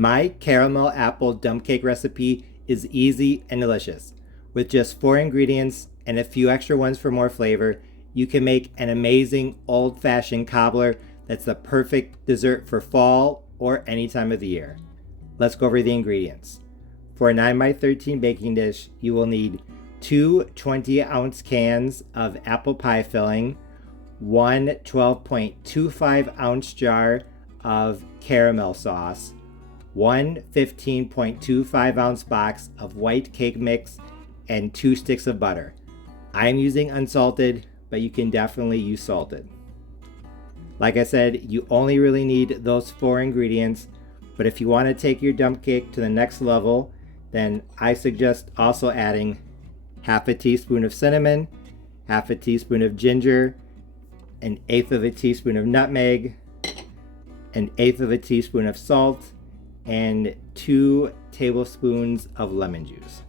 My caramel apple dump cake recipe is easy and delicious. With just 4 ingredients and a few extra ones for more flavor, you can make an amazing old-fashioned cobbler that's the perfect dessert for fall or any time of the year. Let's go over the ingredients. For a 9x13 baking dish, you will need 2 20-ounce cans of apple pie filling, 1 12.25-ounce jar of caramel sauce, 1 15.25-ounce box of white cake mix, and 2 sticks of butter. I'm using unsalted, but you can definitely use salted. Like I said, you only really need those 4 ingredients, but if you want to take your dump cake to the next level, then I suggest also adding half a teaspoon of cinnamon, half a teaspoon of ginger, an eighth of a teaspoon of nutmeg, an eighth of a teaspoon of salt, and 2 tablespoons of lemon juice.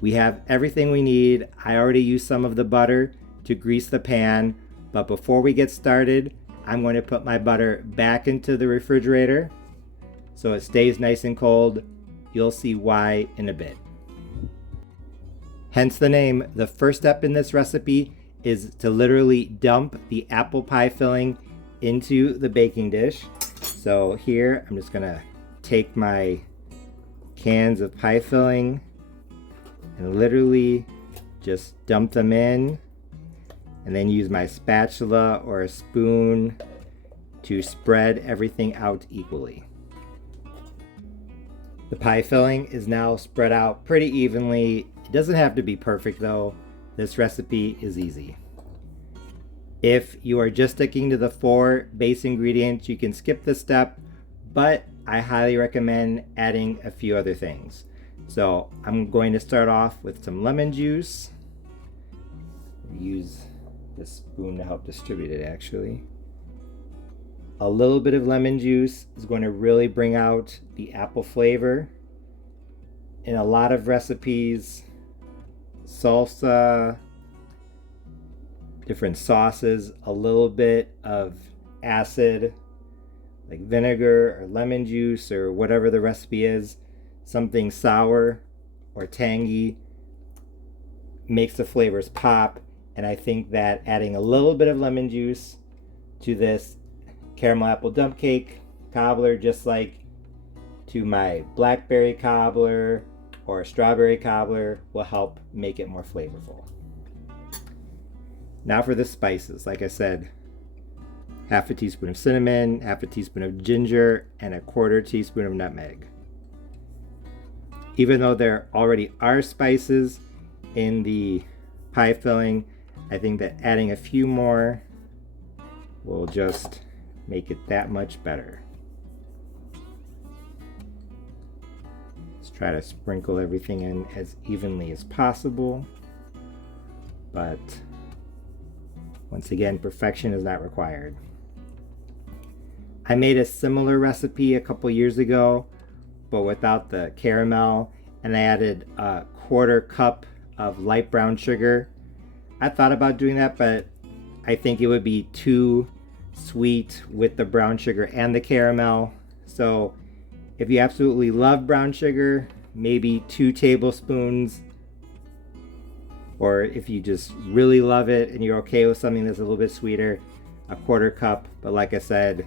We have everything we need. I already used some of the butter to grease the pan, but before we get started, I'm going to put my butter back into the refrigerator so it stays nice and cold. You'll see why in a bit. Hence the name. The first step in this recipe is to literally dump the apple pie filling into the baking dish. So here, I'm just gonna take my cans of pie filling and literally just dump them in, and then use my spatula or a spoon to spread everything out equally. The pie filling is now spread out pretty evenly. It doesn't have to be perfect though. This recipe is easy. If you are just sticking to the 4 base ingredients, you can skip this step, but I highly recommend adding a few other things. So I'm going to start off with some lemon juice. Use this spoon to help distribute it actually. A little bit of lemon juice is going to really bring out the apple flavor. In a lot of recipes, salsa, different sauces, a little bit of acid like vinegar or lemon juice or whatever the recipe is, something sour or tangy makes the flavors pop. And I think that adding a little bit of lemon juice to this caramel apple dump cake cobbler, just like to my blackberry cobbler or strawberry cobbler, will help make it more flavorful. Now for the spices. Like I said, half a teaspoon of cinnamon, half a teaspoon of ginger, and a 1/4 teaspoon of nutmeg. Even though there already are spices in the pie filling, I think that adding a few more will just make it that much better. Let's try to sprinkle everything in as evenly as possible, but once again, perfection is not required. I made a similar recipe a couple years ago, but without the caramel, and I added a 1/4 cup of light brown sugar. I thought about doing that, but I think it would be too sweet with the brown sugar and the caramel. So if you absolutely love brown sugar, maybe 2 tablespoons. Or if you just really love it and you're okay with something that's a little bit sweeter, a 1/4 cup. But like I said,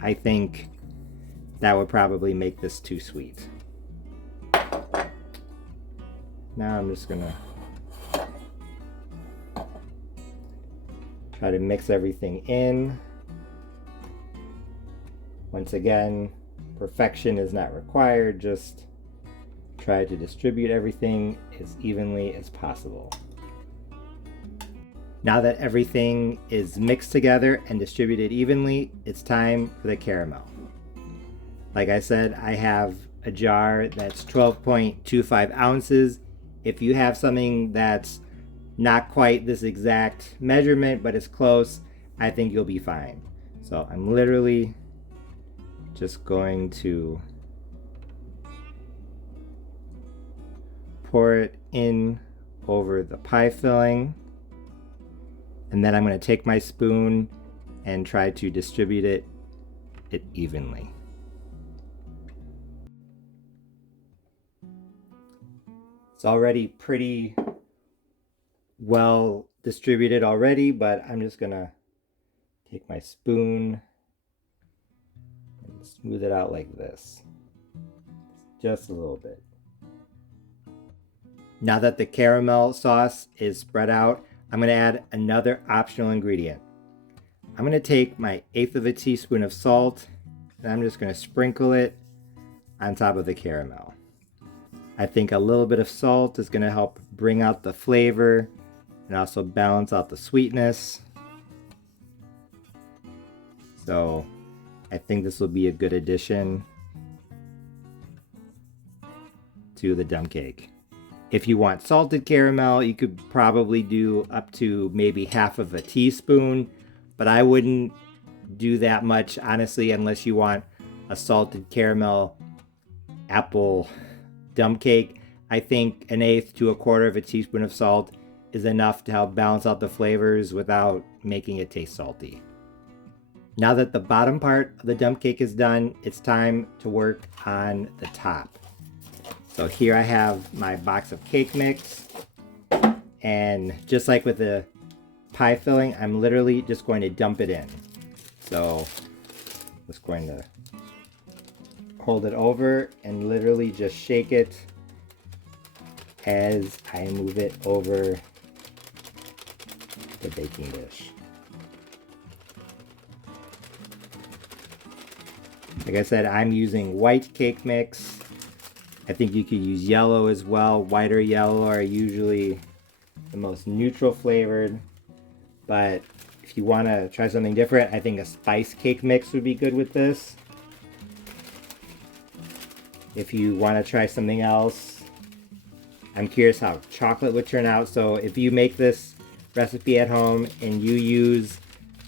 I think that would probably make this too sweet. Now I'm just gonna try to mix everything in. Once again, perfection is not required, just try to distribute everything as evenly as possible. Now that everything is mixed together and distributed evenly, it's time for the caramel. Like I said, I have a jar that's 12.25 ounces. If you have something that's not quite this exact measurement, but it's close, I think you'll be fine. So I'm literally just going to pour it in over the pie filling, and then I'm going to take my spoon and try to distribute it evenly. It's already pretty well distributed already, but I'm just gonna take my spoon and smooth it out like this. Just a little bit. Now that the caramel sauce is spread out, I'm gonna add another optional ingredient. I'm gonna take my 1/8 of a teaspoon of salt and I'm just gonna sprinkle it on top of the caramel. I think a little bit of salt is gonna help bring out the flavor and also balance out the sweetness. So I think this will be a good addition to the dump cake. If you want salted caramel, you could probably do up to maybe 1/2 of a teaspoon, but I wouldn't do that much, honestly, unless you want a salted caramel apple dump cake. I think 1/8 to 1/4 of a teaspoon of salt is enough to help balance out the flavors without making it taste salty. Now that the bottom part of the dump cake is done, it's time to work on the top. So here I have my box of cake mix, and just like with the pie filling, I'm literally just going to dump it in. So just going to hold it over and literally just shake it as I move it over the baking dish. Like I said, I'm using white cake mix. I think you could use yellow as well. White or yellow are usually the most neutral flavored, but if you want to try something different, I think a spice cake mix would be good with this. If you want to try something else, I'm curious how chocolate would turn out. So if you make this recipe at home and you use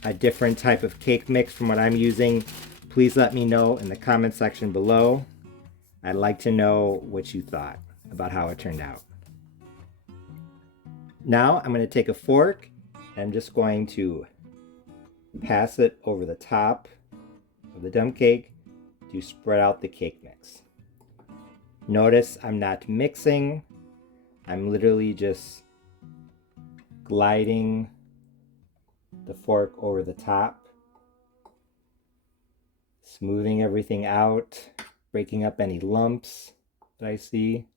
a different type of cake mix from what I'm using, please let me know in the comment section below. I'd like to know what you thought about how it turned out. Now I'm going to take a fork and I'm just going to pass it over the top of the dump cake to spread out the cake mix. Notice I'm not mixing, I'm literally just gliding the fork over the top, smoothing everything out, breaking up any lumps that I see.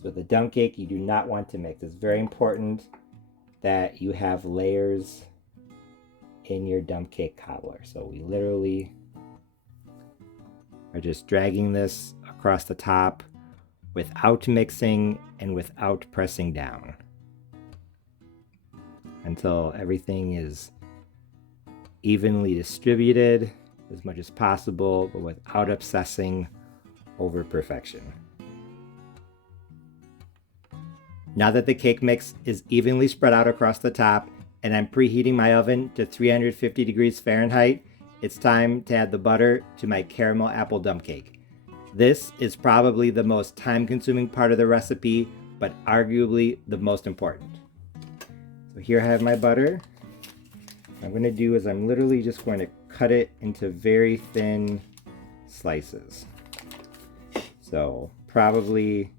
So the dump cake, you do not want to mix. It's very important that you have layers in your dump cake cobbler. So we literally are just dragging this across the top without mixing and without pressing down until everything is evenly distributed as much as possible, but without obsessing over perfection. Now that the cake mix is evenly spread out across the top and I'm preheating my oven to 350 degrees Fahrenheit, it's time to add the butter to my caramel apple dump cake. This is probably the most time-consuming part of the recipe, but arguably the most important. So here I have my butter. What I'm going to do is I'm literally just going to cut it into very thin slices. So probably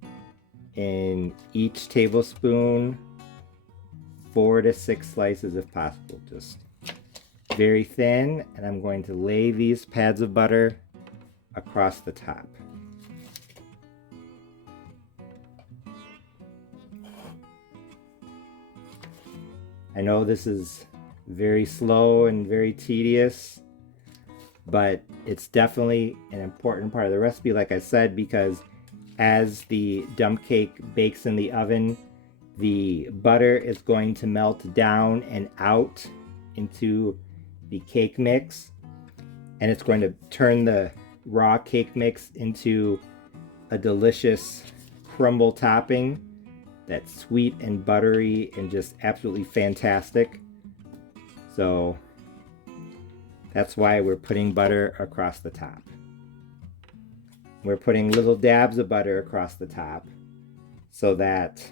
in each tablespoon, 4 to 6 slices if possible. Just very thin, and I'm going to lay these pads of butter across the top. I know this is very slow and very tedious, but it's definitely an important part of the recipe, like I said, because as the dump cake bakes in the oven, the butter is going to melt down and out into the cake mix, and it's going to turn the raw cake mix into a delicious crumble topping that's sweet and buttery and just absolutely fantastic. So that's why we're putting butter across the top. We're putting little dabs of butter across the top so that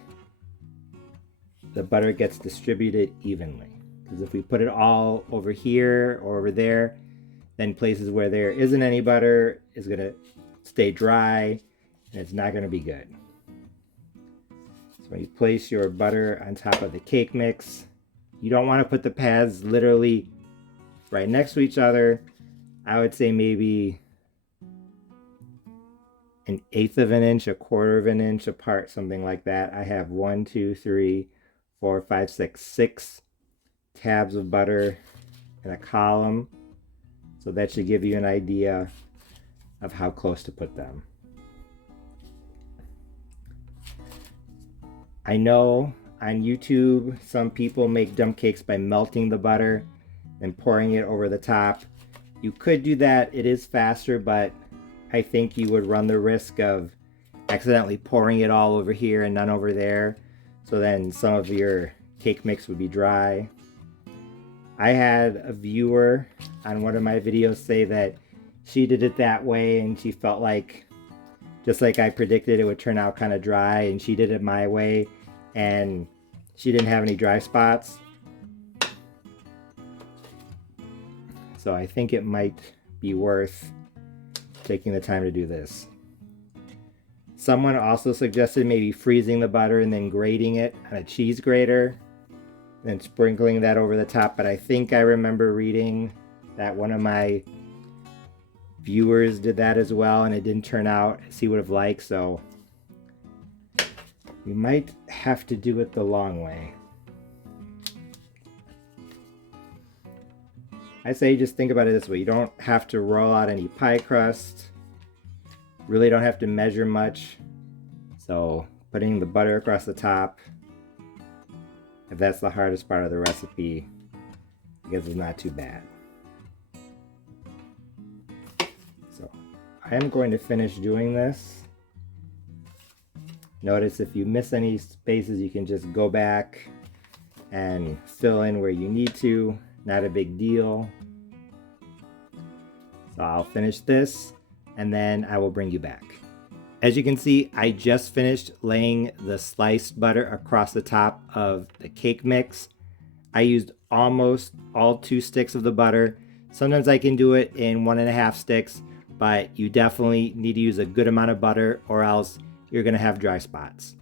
the butter gets distributed evenly. Because if we put it all over here or over there, then places where there isn't any butter is going to stay dry, and it's not going to be good. So when you place your butter on top of the cake mix, you don't want to put the pads literally right next to each other. I would say maybe 1/8 of an inch, 1/4 of an inch apart, something like that. I have 1, 2, 3, 4, 5, 6 tabs of butter in a column. So that should give you an idea of how close to put them. I know on YouTube some people make dump cakes by melting the butter and pouring it over the top. You could do that, it is faster, but I think you would run the risk of accidentally pouring it all over here and none over there. So then some of your cake mix would be dry. I had a viewer on one of my videos say that she did it that way and she felt like, just like I predicted, it would turn out kind of dry, and she did it my way and she didn't have any dry spots. So I think it might be worth taking the time to do this. Someone also suggested maybe freezing the butter and then grating it on a cheese grater, then sprinkling that over the top, but I think I remember reading that one of my viewers did that as well and it didn't turn out as he would have liked, so we might have to do it the long way. I say just think about it this way. You don't have to roll out any pie crust. Really don't have to measure much. So putting the butter across the top, if that's the hardest part of the recipe, I guess it's not too bad. So I am going to finish doing this. Notice if you miss any spaces, you can just go back and fill in where you need to. Not a big deal. So I'll finish this and then I will bring you back. As you can see, I just finished laying the sliced butter across the top of the cake mix. I used almost all 2 sticks of the butter. Sometimes I can do it in 1.5 sticks, but you definitely need to use a good amount of butter or else you're gonna have dry spots.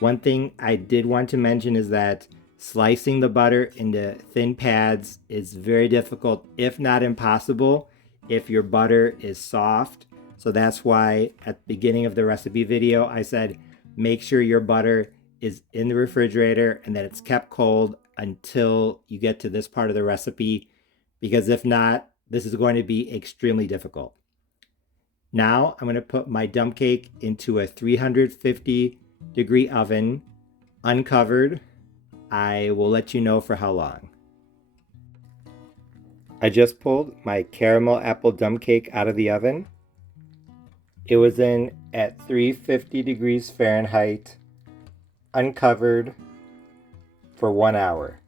One thing I did want to mention is that slicing the butter into thin pads is very difficult, if not impossible, if your butter is soft. So that's why at the beginning of the recipe video, I said, make sure your butter is in the refrigerator and that it's kept cold until you get to this part of the recipe, because if not, this is going to be extremely difficult. Now I'm going to put my dump cake into a 350-degree oven, uncovered. I will let you know for how long. I just pulled my caramel apple dump cake out of the oven. It was in at 350 degrees Fahrenheit, uncovered, for 1 hour,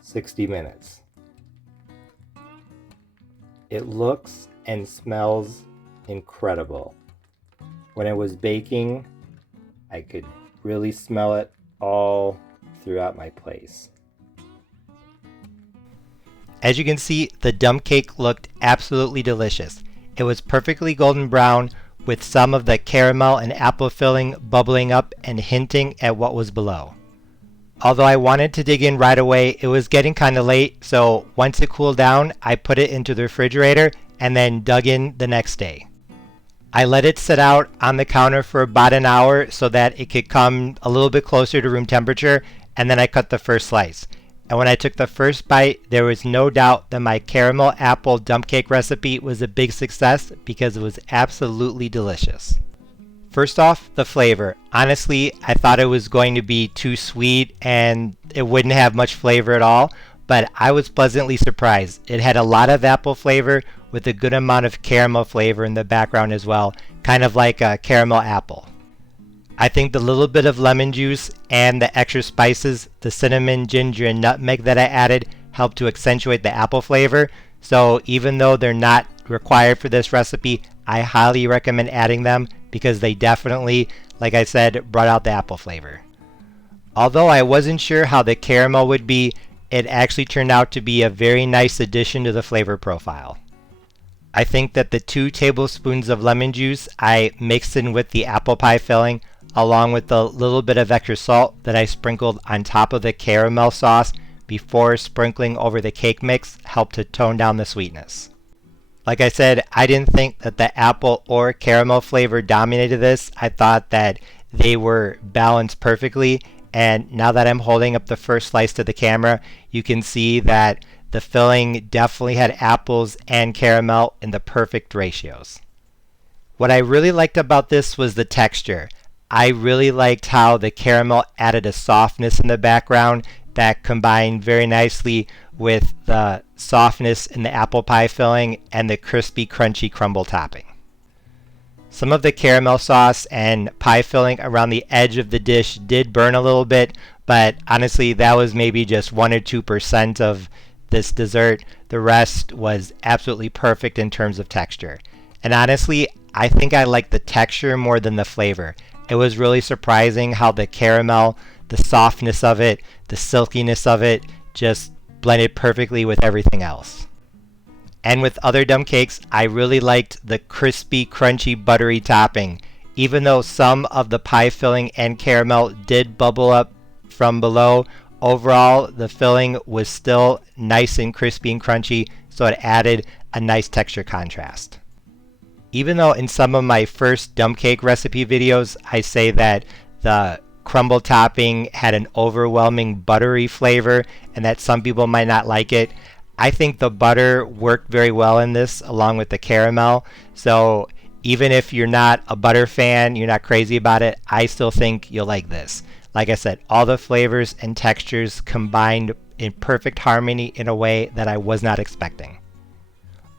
60 minutes. It looks and smells incredible. When it was baking, I could really smell it all throughout my place. As you can see, the dump cake looked absolutely delicious. It was perfectly golden brown with some of the caramel and apple filling bubbling up and hinting at what was below. Although I wanted to dig in right away, it was getting kind of late, so once it cooled down, I put it into the refrigerator and then dug in the next day. I let it sit out on the counter for about an hour so that it could come a little bit closer to room temperature, and then I cut the first slice. And when I took the first bite, there was no doubt that my caramel apple dump cake recipe was a big success because it was absolutely delicious. First off, the flavor. Honestly, I thought it was going to be too sweet and it wouldn't have much flavor at all, but I was pleasantly surprised. It had a lot of apple flavor with a good amount of caramel flavor in the background as well, kind of like a caramel apple. I think the little bit of lemon juice and the extra spices, the cinnamon, ginger, and nutmeg that I added helped to accentuate the apple flavor. So even though they're not required for this recipe, I highly recommend adding them because they definitely, like I said, brought out the apple flavor. Although I wasn't sure how the caramel would be, it actually turned out to be a very nice addition to the flavor profile. I think that the 2 tablespoons of lemon juice I mixed in with the apple pie filling, along with a little bit of extra salt that I sprinkled on top of the caramel sauce before sprinkling over the cake mix, helped to tone down the sweetness. Like I said, I didn't think that the apple or caramel flavor dominated this. I thought that they were balanced perfectly, and now that I'm holding up the first slice to the camera, you can see that the filling definitely had apples and caramel in the perfect ratios. What I really liked about this was the texture. I really liked how the caramel added a softness in the background that combined very nicely with the softness in the apple pie filling and the crispy, crunchy crumble topping. Some of the caramel sauce and pie filling around the edge of the dish did burn a little bit, but honestly, that was maybe just 1 or 2% of this dessert. The rest was absolutely perfect in terms of texture. And honestly, I think I like the texture more than the flavor. It was really surprising how the caramel, the softness of it, the silkiness of it, just blended perfectly with everything else. And with other dumb cakes, I really liked the crispy, crunchy, buttery topping. Even though some of the pie filling and caramel did bubble up from below, overall the filling was still nice and crispy and crunchy, so it added a nice texture contrast. Even though in some of my first dumb cake recipe videos I say that the crumble topping had an overwhelming buttery flavor and that some people might not like it, I think the butter worked very well in this along with the caramel. So even if you're not a butter fan, you're not crazy about it, I still think you'll like this. Like I said, all the flavors and textures combined in perfect harmony in a way that I was not expecting.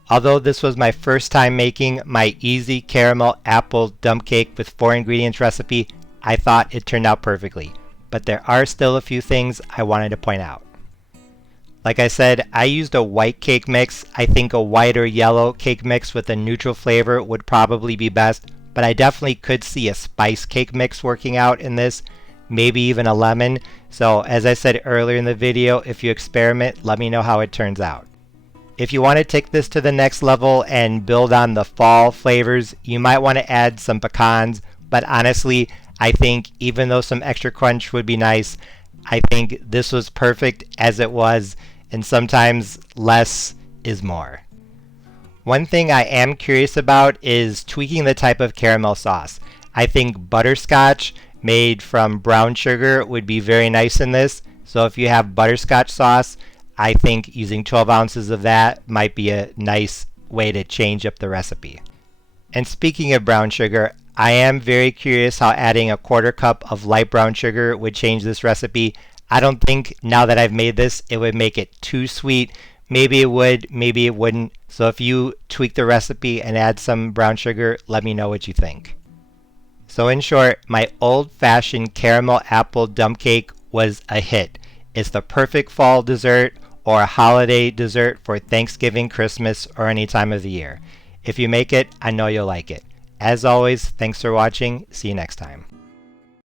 Although this was my first time making my easy caramel apple dump cake with 4 ingredients recipe, I thought it turned out perfectly. But there are still a few things I wanted to point out. Like I said, I used a white cake mix. I think a white or yellow cake mix with a neutral flavor would probably be best, but I definitely could see a spice cake mix working out in this, maybe even a lemon. So as I said earlier in the video, if you experiment, let me know how it turns out. If you want to take this to the next level and build on the fall flavors, you might want to add some pecans, but honestly, I think even though some extra crunch would be nice, I think this was perfect as it was, and sometimes less is more. One thing I am curious about is tweaking the type of caramel sauce. I think butterscotch made from brown sugar would be very nice in this, so if you have butterscotch sauce, I think using 12 ounces of that might be a nice way to change up the recipe. And speaking of brown sugar, I am very curious how adding a 1/4 cup of light brown sugar would change this recipe. I don't think now that I've made this, it would make it too sweet. Maybe it would, maybe it wouldn't. So if you tweak the recipe and add some brown sugar, let me know what you think. So in short, my old-fashioned caramel apple dump cake was a hit. It's the perfect fall dessert or a holiday dessert for Thanksgiving, Christmas, or any time of the year. If you make it, I know you'll like it. As always, thanks for watching. See you next time.